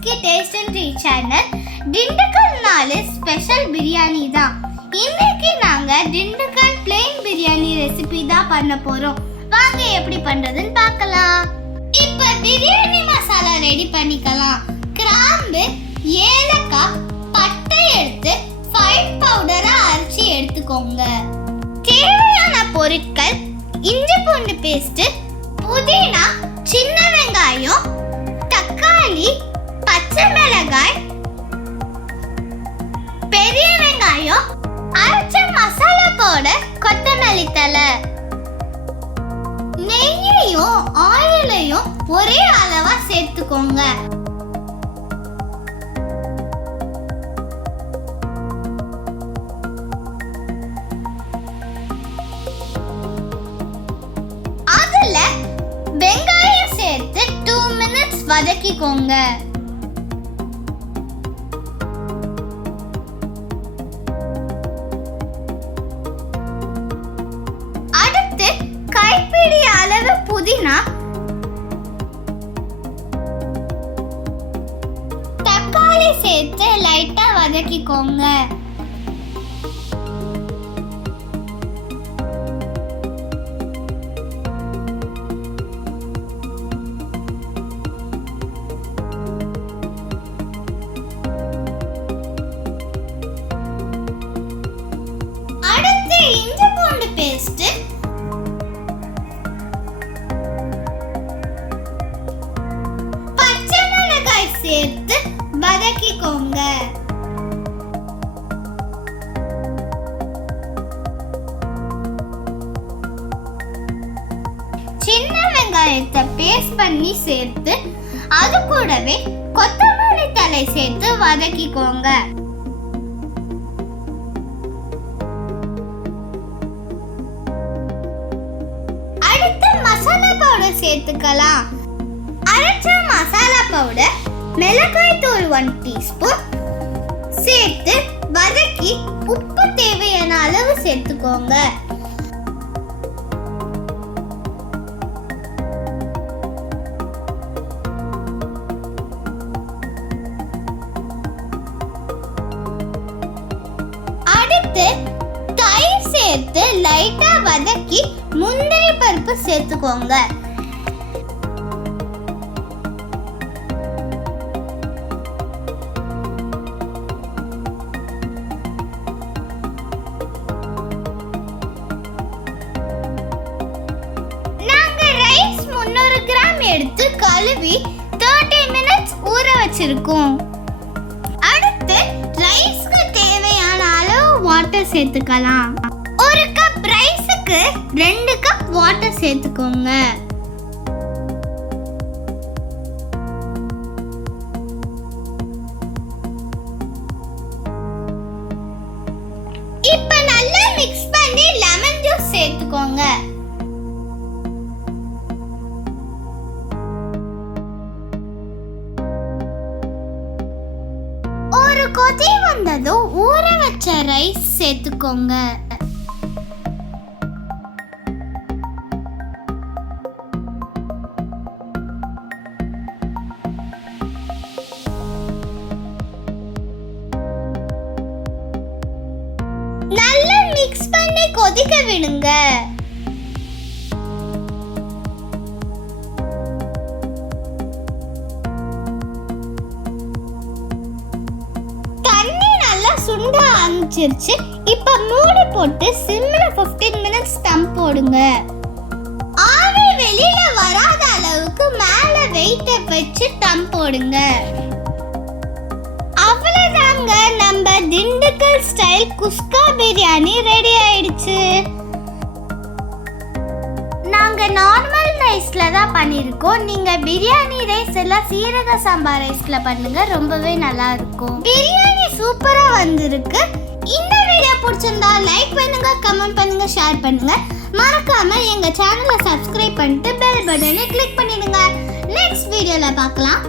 SK Taste and Treat channel. Dindigul நாலு special biryani தான். இன்னைக்கு நாங்க திண்டுக்கல் plain பிரியாணி ரெசிபி தான் பண்ண போறோம். வாங்க எப்படி பண்றதுன்னு பார்க்கலாம். இப்போ பிரியாணி மசாலா ரெடி பண்ணிக்கலாம். கிராம்பு, ஏலக்காய், பட்டை எடுத்து ஃபைன் பவுடரா அரைச்சி எடுத்துக்கோங்க. தேவையான பொருட்கள்: இஞ்சி பூண்டு பேஸ்ட், புதினா, சின்ன வெங்காயம், தக்காளி, பச்சை மிளகாய், பெரிய வெங்காயம், அரைச்ச மசாலா பவுடர், கொத்தமல்லி தழை. நெய்யையும் ஆயிலையும் ஒரே அளவா சேர்த்துக்கோங்க. அதுல வெங்காயம் சேர்த்து 2 minutes வதக்கிக்கோங்க. அடுத்து கைப்பிடி அளவு புதினா, தக்காளி சேர்த்து லைட்டா வதக்கிக்கோங்க. அடுத்து இஞ்சி பூண்டு பேஸ்ட், பச்சை மிளகாய் சேர்த்து வதக்கிக்கோங்க. சின்ன வெங்காயத்தை பேஸ்ட் பண்ணி சேர்த்து அது கூடவே கொத்தமல்லி தழை சேர்த்து வதக்கிக்கோங்க. அடுத்து மசாலா பவுடர் சேர்த்துக்கலாம். அரைச்ச மசாலா பவுடர், மிளகாய் தூள் 1 டீஸ்பூன் சேர்த்து வதக்கி உப்பு தேவையான அளவு சேர்த்துக்கோங்க. அடுத்து தயிர் சேர்த்து லைட்டா வதக்கி முந்திரி பருப்பு சேர்த்துக்கோங்க. நாங்க ரைஸ் 300 கிராம் எடுத்து கழுவி 30 minutes ஊற வச்சிருக்கோம். அடுத்து ரைஸ்க்கு தேவையான அளவு வாட்டர் சேர்த்துக்கலாம். 1 கப் ரைஸ்க்கு 2 கப் வாட்டர் சேர்த்துக்கோங்க. இப்போ நல்லா மிக்ஸ் பண்ணி லெமன் ஜூஸ் சேர்த்துக்கோங்க. ஒரு கொதி வந்ததும் ஊற வச்ச ரைஸ் சேர்த்துக்கோங்க. நல்லா மிக்ஸ் பண்ணி கொதிக்க விடுங்க. தண்ணி நல்லா சுண்ட ஆரம்பிச்சிருச்சு. இப்போ மூடி போட்டு சிம்ல 15 minutes தம் போடுங்க. ஆவி வெளியில வராத அளவுக்கு மேல வெயிட்ட வச்சு தம் போடுங்க. அவ்வளவுதாங்க, நம்ம திண்டுக்கல் ஸ்டைல் குஸ்கா பிரியாணி ரெடி ஆயிடுச்சு. நாங்க நார்மல் ரைஸ்ல தான் பண்ணிருக்கோம். நீங்க பிரியாணி ரைஸ் எல்லாம் சீரக சம்பா ரைஸ்ல பண்ணுங்க, ரொம்பவே நல்லா இருக்கும். பிரியாணி சூப்பரா வந்திருக்கு. இந்த வீடியோ பிடிச்சிருந்தா லைக் பண்ணுங்க, கமெண்ட் பண்ணுங்க, ஷேர் பண்ணுங்க. மறக்காம எங்க சேனலை சப்ஸ்கிரைப் பண்ணிட்டு பெல் பட்டனை கிளிக் பண்ணிடுங்க. நெக்ஸ்ட் வீடியோல பார்க்கலாம்.